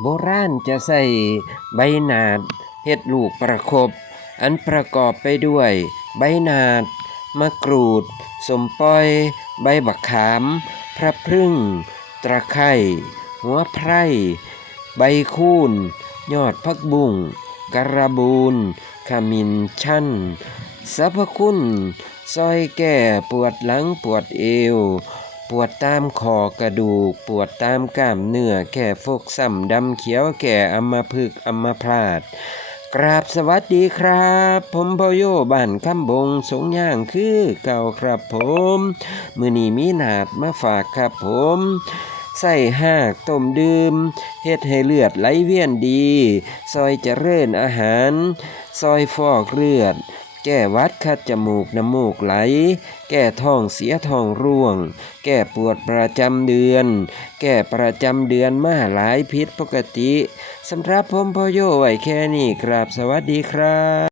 โบราณจะใส่ใบหนาดเฮ็ดลูกประคบอันประกอบไปด้วย ใบหนาด มะกรูด สมปอย ใบบักขาม พระพรึ่ง ตะไคร่หัวไพรใบคูนยอดพักบุ้งกระบูนขมินชั่นสรรพคุณซอยแก่ปวดหลังปวดเอว ปวดตามคอกระดูก ปวดตามกล้ามเนื้อแก่ฟกซ้ำดำเขียวแก่อัมพฤกอัมพาตกราบสวัสดีครับ ผมพโยบ้านคำบงสงย่างคือเก่าครับผม มือนี้มีนาดมาฝากครับผมใส่หากต้มดื่มเฮ็ดให้เลือดไหลเวียนดี ซอยเจริญอาหาร ซอยฟอกเลือด แก้วัดคัดจมูกน้ำมูกไหล แก้ท้องเสียท้องร่วง แก้ปวดประจำเดือน แก้ประจำเดือนมาหลายพิษปกติสำหรับผมพ่อโยไว้แค่นี้ครับ สวัสดีครับ